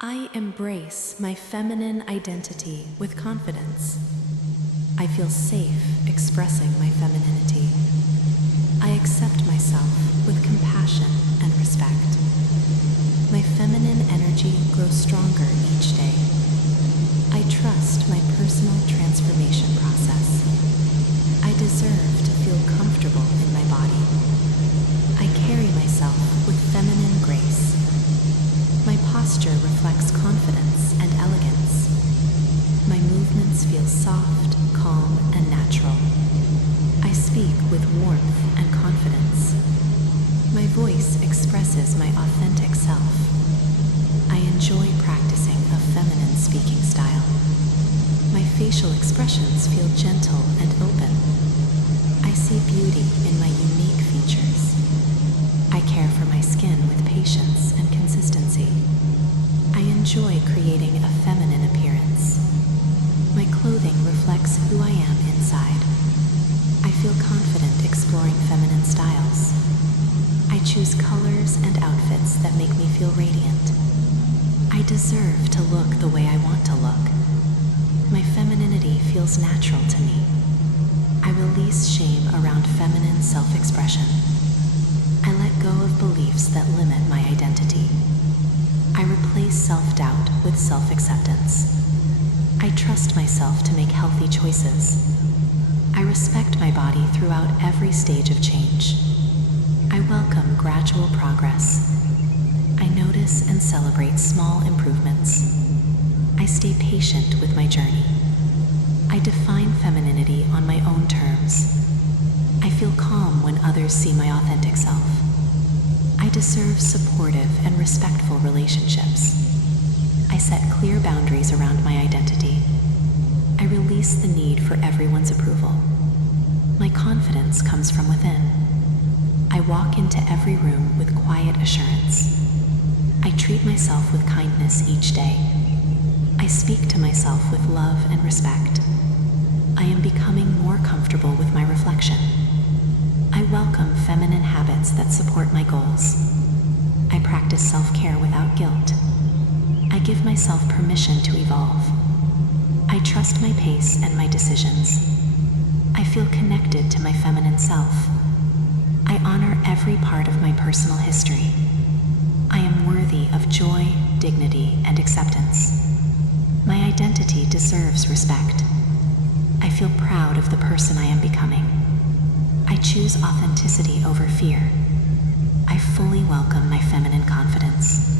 I embrace my feminine identity with confidence. I feel safe expressing my femininity. I accept myself with compassion and respect. My feminine energy grows stronger each day. I trust my personal transformation process. I deserve to feel comfortable in my body. I carry myself with feminine grace. My posture reflects confidence and elegance. My movements feel soft, calm, and natural. I speak with warmth and confidence. My voice expresses my authentic self. I enjoy practicing a feminine speaking style. My facial expressions feel gentle and open. I see beauty in my unique features. I care for my skin with patience and consistency. I enjoy creating a feminine appearance. My clothing reflects who I am inside. I feel confident exploring feminine styles. I choose colors and outfits that make me feel radiant. I deserve to look the way I want to look. My femininity feels natural to me. I release shame around feminine self-expression. I let go of beliefs that limit my identity. I replace self-doubt with self-acceptance. I trust myself to make healthy choices. I respect my body throughout every stage of change. I welcome gradual progress. I notice and celebrate small improvements. I stay patient with my journey. I define femininity on my own terms. I feel calm when others see my authentic self. I deserve supportive and respectful relationships. I set clear boundaries around my identity. I release the need for everyone's approval. My confidence comes from within. I walk into every room with quiet assurance. I treat myself with kindness each day. I speak to myself with love and respect. I am becoming more comfortable with my reflection. I welcome feminine habits that support my goals. I practice self-care without guilt. I give myself permission to evolve. I trust my pace and my decisions. I feel connected to my feminine self. I honor every part of my personal history. I am worthy of joy, dignity, and acceptance. My identity deserves respect. I feel proud of the person I am becoming. I choose authenticity over fear. I fully welcome my feminine confidence.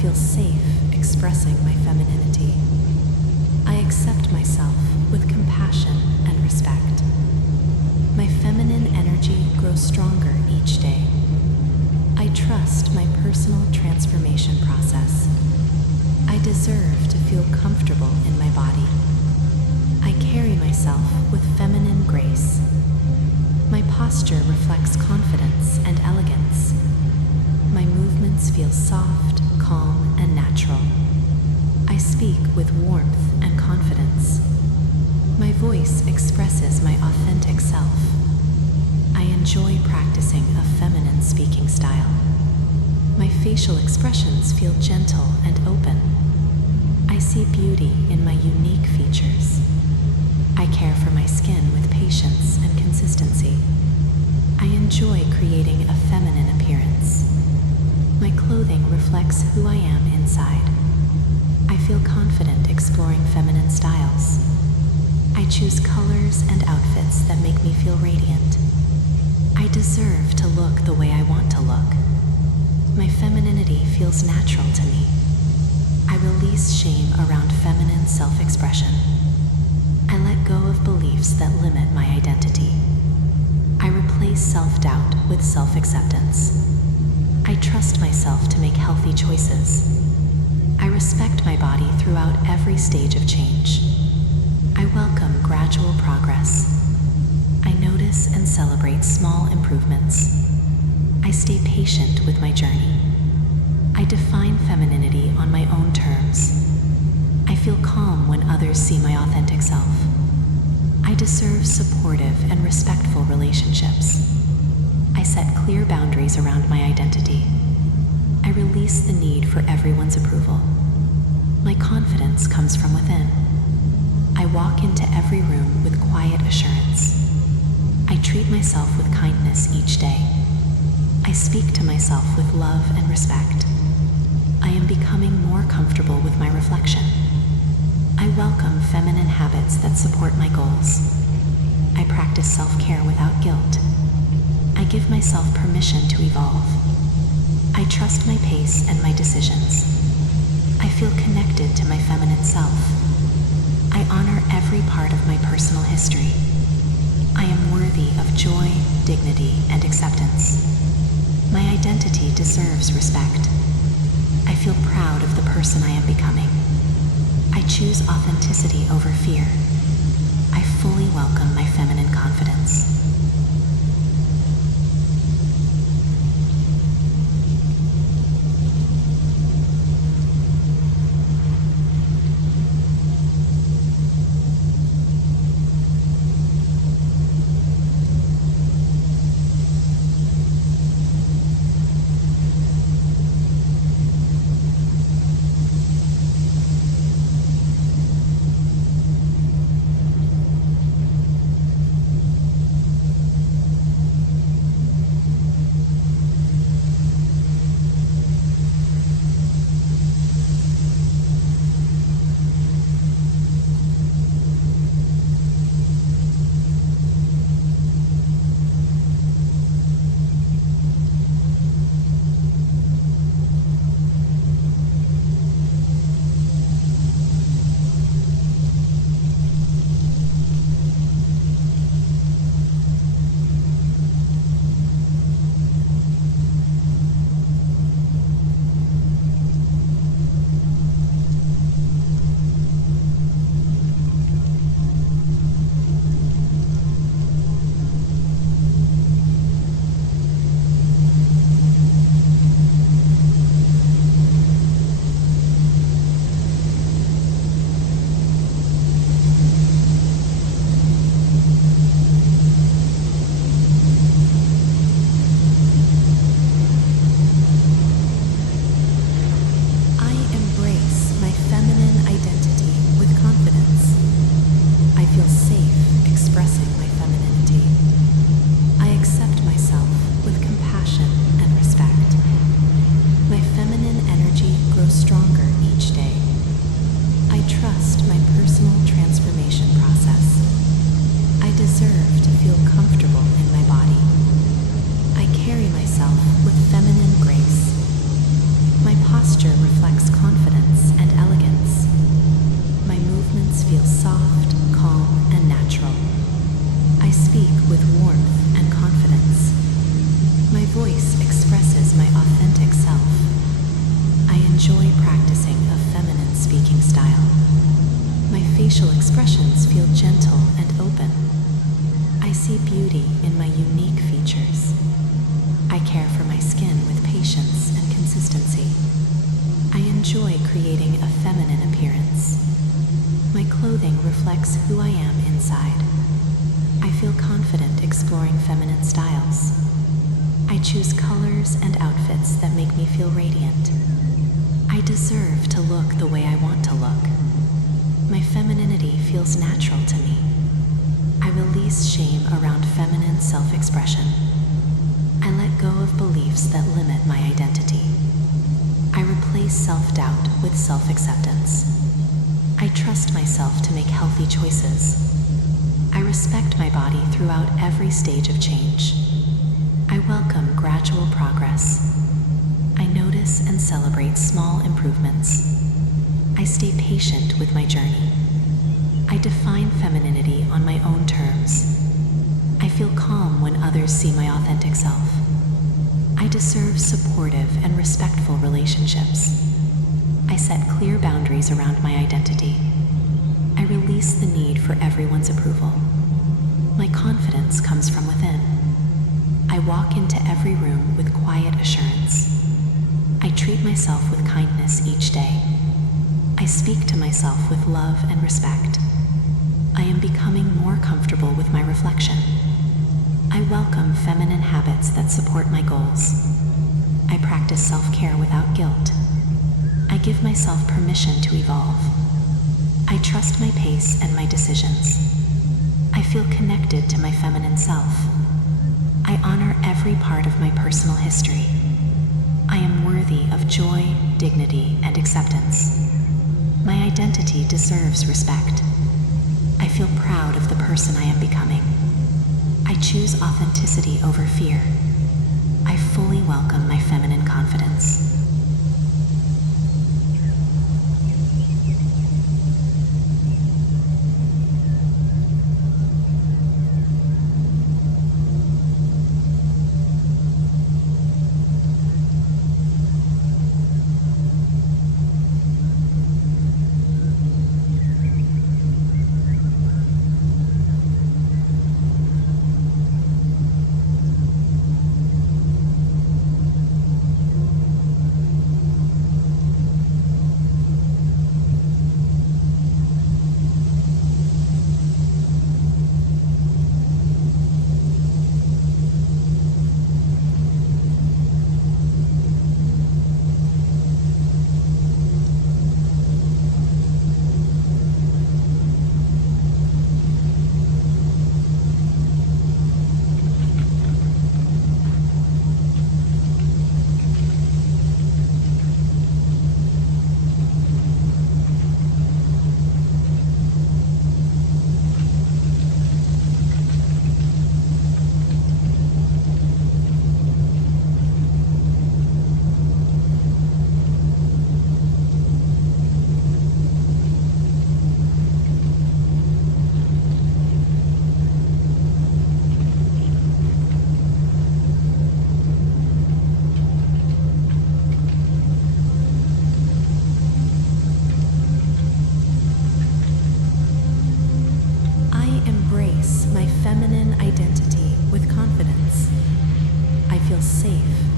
Feel safe expressing my femininity. I accept myself with compassion and respect. My feminine energy grows stronger each day. I trust my personal transformation process. I deserve to feel comfortable in my body. myself with feminine grace. My posture reflects confidence and elegance. My movements feel soft, calm, and natural. I speak with warmth and confidence. My voice expresses my authentic self. I enjoy practicing a feminine speaking style. My facial expressions feel gentle and open. I see beauty in my unique features. I care for my skin with patience and consistency. I enjoy creating a feminine appearance. My clothing reflects who I am inside. I feel confident exploring feminine styles. I choose colors and outfits that make me feel radiant. I deserve to look the way I want to look. My femininity feels natural to me. I release shame around feminine self-expression. I let go of beliefs that limit my identity. I replace self-doubt with self-acceptance. I trust myself to make healthy choices. I respect my body throughout every stage of change. I welcome gradual progress. I notice and celebrate small improvements. I stay patient with my journey. I define femininity on my own terms. I feel calm when others see my authentic self. I deserve supportive and respectful relationships. I set clear boundaries around my identity. I release the need for everyone's approval. My confidence comes from within. I walk into every room with quiet assurance. I treat myself with kindness each day. I speak to myself with love and respect. I am becoming more comfortable with my reflection. I welcome feminine habits that support my goals. I practice self-care without guilt. I give myself permission to evolve. I trust my pace and my decisions. I feel connected to my feminine self. I honor every part of my personal history. I am worthy of joy, dignity, and acceptance. My identity deserves respect. I feel proud of the person I am becoming. I choose authenticity over fear. I fully welcome my feminine confidence. My facial expressions feel gentle and open. I see beauty in my unique features. I care for my skin with patience and consistency. I enjoy creating a feminine appearance. My clothing reflects who I am inside. I feel confident exploring feminine styles. I choose colors and outfits that make me feel radiant. I deserve to look the way I want to look. My femininity feels natural to me. I release shame around feminine self-expression. I let go of beliefs that limit my identity. I replace self-doubt with self-acceptance. I trust myself to make healthy choices. I respect my body throughout every stage of change. I welcome gradual progress. I notice and celebrate small improvements. I stay patient with my journey. I define femininity on my own terms. I feel calm when others see my authentic self. I deserve supportive and respectful relationships. I set clear boundaries around my identity. I release the need for everyone's approval. My confidence comes from within. I walk into every room with quiet assurance. I treat myself with kindness each day. I speak to myself with love and respect. I am becoming more comfortable with my reflection. I welcome feminine habits that support my goals. I practice self-care without guilt. I give myself permission to evolve. I trust my pace and my decisions. I feel connected to my feminine self. I honor every part of my personal history. I am worthy of joy, dignity, and acceptance. My identity deserves respect. I feel proud of the person I am becoming. I choose authenticity over fear. I fully welcome my feminine confidence.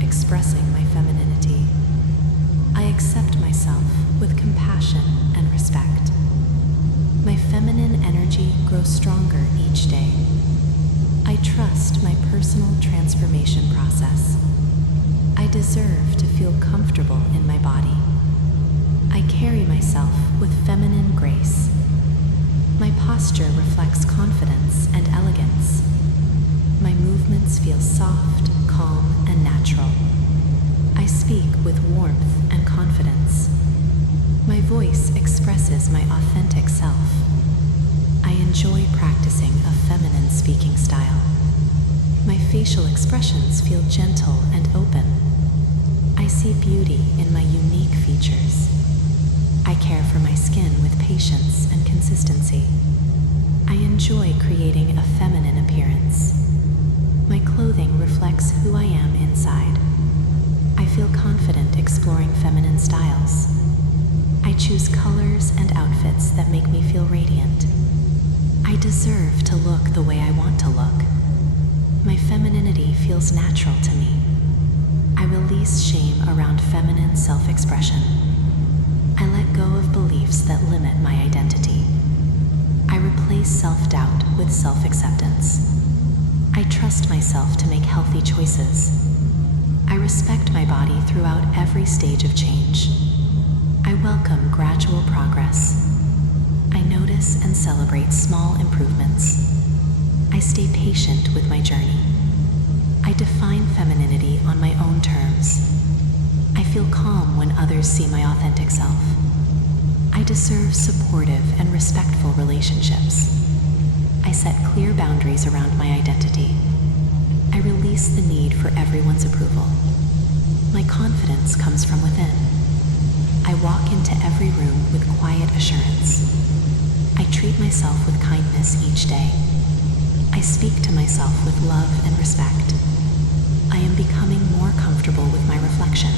Expressing my femininity. I accept myself with compassion and respect. My feminine energy grows stronger each day. I trust my personal transformation process. I deserve to feel comfortable in my body. I carry myself with feminine grace. My posture reflects confidence and elegance. My movements feel soft, calm, and natural. I speak with warmth and confidence. My voice expresses my authentic self. I enjoy practicing a feminine speaking style. My facial expressions feel gentle and open. I see beauty in my unique features. I care for my skin with patience and consistency. I enjoy creating a feminine appearance. My clothing reflects who I am inside. I feel confident exploring feminine styles. I choose colors and outfits that make me feel radiant. I deserve to look the way I want to look. My femininity feels natural to me. I release shame around feminine self-expression. I let go of beliefs that limit my identity. I replace self-doubt with self-acceptance. I trust myself to make healthy choices. I respect my body throughout every stage of change. I welcome gradual progress. I notice and celebrate small improvements. I stay patient with my journey. I define femininity on my own terms. I feel calm when others see my authentic self. I deserve supportive and respectful relationships. I set clear boundaries around my identity. I release the need for everyone's approval. My confidence comes from within. I walk into every room with quiet assurance. I treat myself with kindness each day. I speak to myself with love and respect. I am becoming more comfortable with my reflection.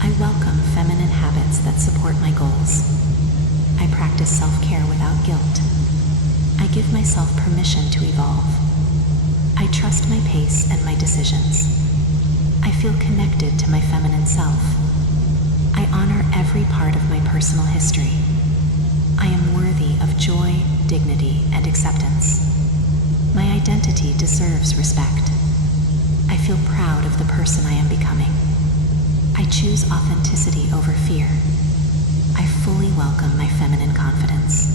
I welcome feminine habits that support my goals. I practice self-care without guilt. I give myself permission to evolve. I trust my pace and my decisions. I feel connected to my feminine self. I honor every part of my personal history. I am worthy of joy, dignity, and acceptance. My identity deserves respect. I feel proud of the person I am becoming. I choose authenticity over fear. I fully welcome my feminine confidence.